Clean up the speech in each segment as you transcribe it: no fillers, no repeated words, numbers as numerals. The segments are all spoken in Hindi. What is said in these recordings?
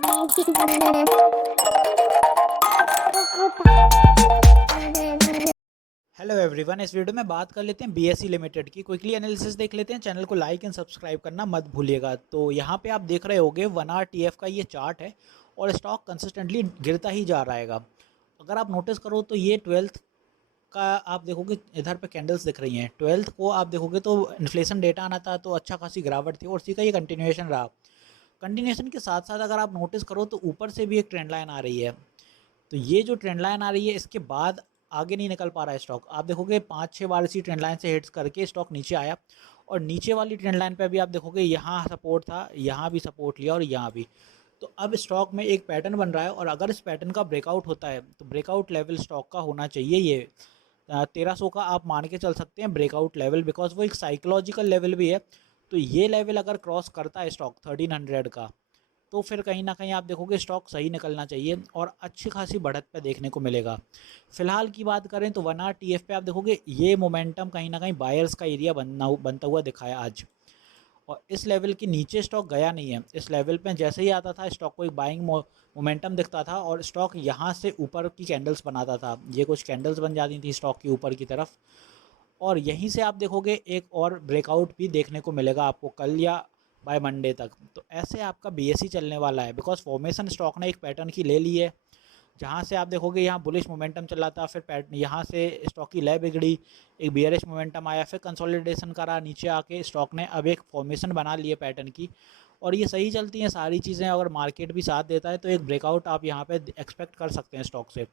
हेलो एवरीवन, इस वीडियो में बात कर लेते हैं बीएसई लिमिटेड की। क्विकली एनालिसिस देख लेते हैं। चैनल को लाइक एंड सब्सक्राइब करना मत भूलिएगा। तो यहाँ पे आप देख रहे होंगे 1 आवर टीएफ का ये चार्ट है और स्टॉक कंसिस्टेंटली गिरता ही जा रहा है। अगर आप नोटिस करो तो ये 12th का आप देखोगे, इधर पे कैंडल्स दिख रही हैं। 12th को आप देखोगे तो इन्फ्लेशन डेटा आना था, तो अच्छा खासी गिरावट थी और उसी का ये कंटिन्यूएशन रहा। कंटिन्यूएशन के साथ साथ अगर आप नोटिस करो तो ऊपर से भी एक ट्रेंड लाइन आ रही है। तो ये जो ट्रेंड लाइन आ रही है, इसके बाद आगे नहीं निकल पा रहा है स्टॉक। आप देखोगे 5-6 बार इसी ट्रेंड लाइन से हिट्स करके स्टॉक नीचे आया और नीचे वाली ट्रेंड लाइन पे भी आप देखोगे यहाँ सपोर्ट था, यहाँ भी सपोर्ट लिया और यहाँ भी। तो अब स्टॉक में एक पैटर्न बन रहा है और अगर इस पैटर्न का ब्रेकआउट होता है तो ब्रेकआउट लेवल स्टॉक का होना चाहिए ये 1300 का। आप मान के चल सकते हैं ब्रेकआउट लेवल, बिकॉज वो एक साइकोलॉजिकल लेवल भी है। तो ये लेवल अगर क्रॉस करता है स्टॉक 1300 का, तो फिर कहीं ना कहीं आप देखोगे स्टॉक सही निकलना चाहिए और अच्छी खासी बढ़त पे देखने को मिलेगा। फिलहाल की बात करें तो 1 आवर टीएफ पे आप देखोगे ये मोमेंटम कहीं ना कहीं बायर्स का एरिया बनता हुआ दिखाया आज। और इस लेवल के नीचे स्टॉक गया नहीं है। इस लेवल पे जैसे ही आता था स्टॉक को एक बाइंग मोमेंटम दिखता था और स्टॉक यहाँ से ऊपर की कैंडल्स बनाता था। ये कुछ कैंडल्स बन जाती थी स्टॉक की ऊपर की तरफ और यहीं से आप देखोगे एक और ब्रेकआउट भी देखने को मिलेगा आपको कल या बाय मंडे तक। तो ऐसे आपका बीएसई चलने वाला है, बिकॉज फॉर्मेशन स्टॉक ने एक पैटर्न की ले ली है। जहाँ से आप देखोगे यहाँ बुलिश मोमेंटम चल रहा था, फिर यहाँ से स्टॉक की लय बिगड़ी, एक बियरिश मोमेंटम आया, फिर कंसोलिडेशन करा, नीचे आके स्टॉक ने अब एक फॉर्मेशन बना ली है पैटर्न की। और ये सही चलती हैं सारी चीज़ें। अगर मार्केट भी साथ देता है तो एक ब्रेकआउट आप यहाँ पे एक्सपेक्ट कर सकते हैं स्टॉक से।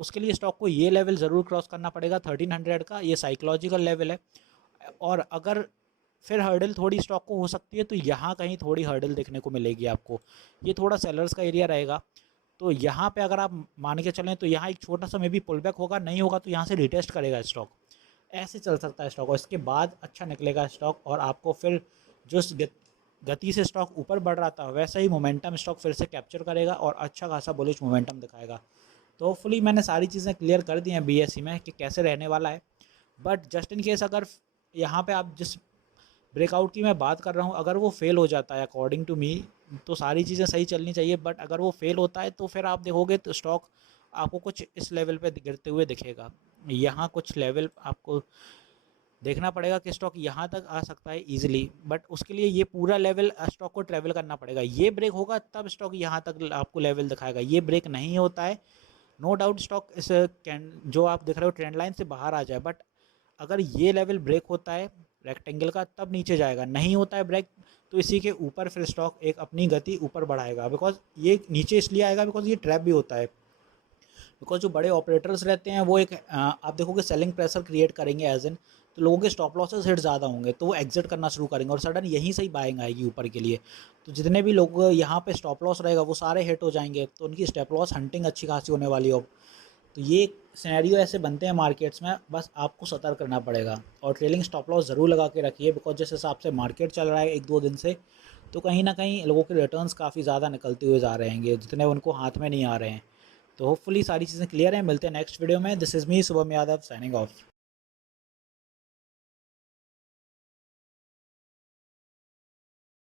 उसके लिए स्टॉक को ये लेवल ज़रूर क्रॉस करना पड़ेगा 1300 का। ये साइकोलॉजिकल लेवल है। और अगर फिर हर्डल थोड़ी स्टॉक को हो सकती है तो यहाँ कहीं थोड़ी हर्डल देखने को मिलेगी आपको। ये थोड़ा सेलर्स का एरिया रहेगा। तो यहाँ पे अगर आप मान के चलें तो यहाँ एक छोटा सा मे बी पुल बैक होगा, नहीं होगा तो यहाँ से रिटेस्ट करेगा स्टॉक। ऐसे चल सकता है स्टॉक और इसके बाद अच्छा निकलेगा स्टॉक और आपको फिर जो गति से स्टॉक ऊपर बढ़ रहा था वैसा ही मोमेंटम स्टॉक फिर से कैप्चर करेगा और अच्छा खासा बुलिश मोमेंटम दिखाएगा। तो होपफुली मैंने सारी चीज़ें क्लियर कर दी हैं बीएसई में कि कैसे रहने वाला है। बट जस्ट इन केस अगर यहाँ पे आप जिस ब्रेकआउट की मैं बात कर रहा हूँ, अगर वो फेल हो जाता है अकॉर्डिंग टू मी, तो सारी चीज़ें सही चलनी चाहिए। बट अगर वो फेल होता है तो फिर आप देखोगे तो स्टॉक आपको कुछ इस लेवल पे गिरते हुए दिखेगा। यहाँ कुछ लेवल आपको देखना पड़ेगा कि स्टॉक यहाँ तक आ सकता है इजीली, बट उसके लिए ये पूरा लेवल स्टॉक को ट्रेवल करना पड़ेगा। ये ब्रेक होगा तब स्टॉक यहाँ तक आपको लेवल दिखाएगा। ये ब्रेक नहीं होता है, नो डाउट स्टॉक इस जो आप देख रहे हो ट्रेंड लाइन से बाहर आ जाए। बट अगर ये लेवल ब्रेक होता है रेक्टेंगल का तब नीचे जाएगा, नहीं होता है ब्रेक तो इसी के ऊपर फिर स्टॉक एक अपनी गति ऊपर बढ़ाएगा। बिकॉज ये नीचे इसलिए आएगा बिकॉज ये ट्रैप भी होता है। बिकॉज जो बड़े ऑपरेटर्स रहते हैं वो एक आप देखोगे सेलिंग प्रेशर क्रिएट करेंगे एज इन, तो लोगों के स्टॉप लॉसेस हिट ज़्यादा होंगे तो वो एग्जिट करना शुरू करेंगे और सडन यहीं से ही बाइंग आएगी ऊपर के लिए। तो जितने भी लोग यहाँ पे स्टॉप लॉस रहेगा वो सारे हिट हो जाएंगे, तो उनकी स्टॉप लॉस हंटिंग अच्छी खासी होने वाली हो। तो ये सिनेरियो ऐसे बनते हैं मार्केट्स में, बस आपको सतर्क करना पड़ेगा और ट्रेलिंग स्टॉप लॉस ज़रूर लगा के रखिए। बिकॉज जिस हिसाब से मार्केट चल रहा है 1-2 दिन से, तो कहीं ना कहीं लोगों के रिटर्न्स काफ़ी ज़्यादा निकलते हुए जा रहे हैं जितने उनको हाथ में नहीं आ रहे हैं। तो होपफुली सारी चीज़ें क्लियर हैं। मिलते हैं नेक्स्ट वीडियो में। This is me Shubham Yadav signing off.